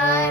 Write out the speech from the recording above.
time.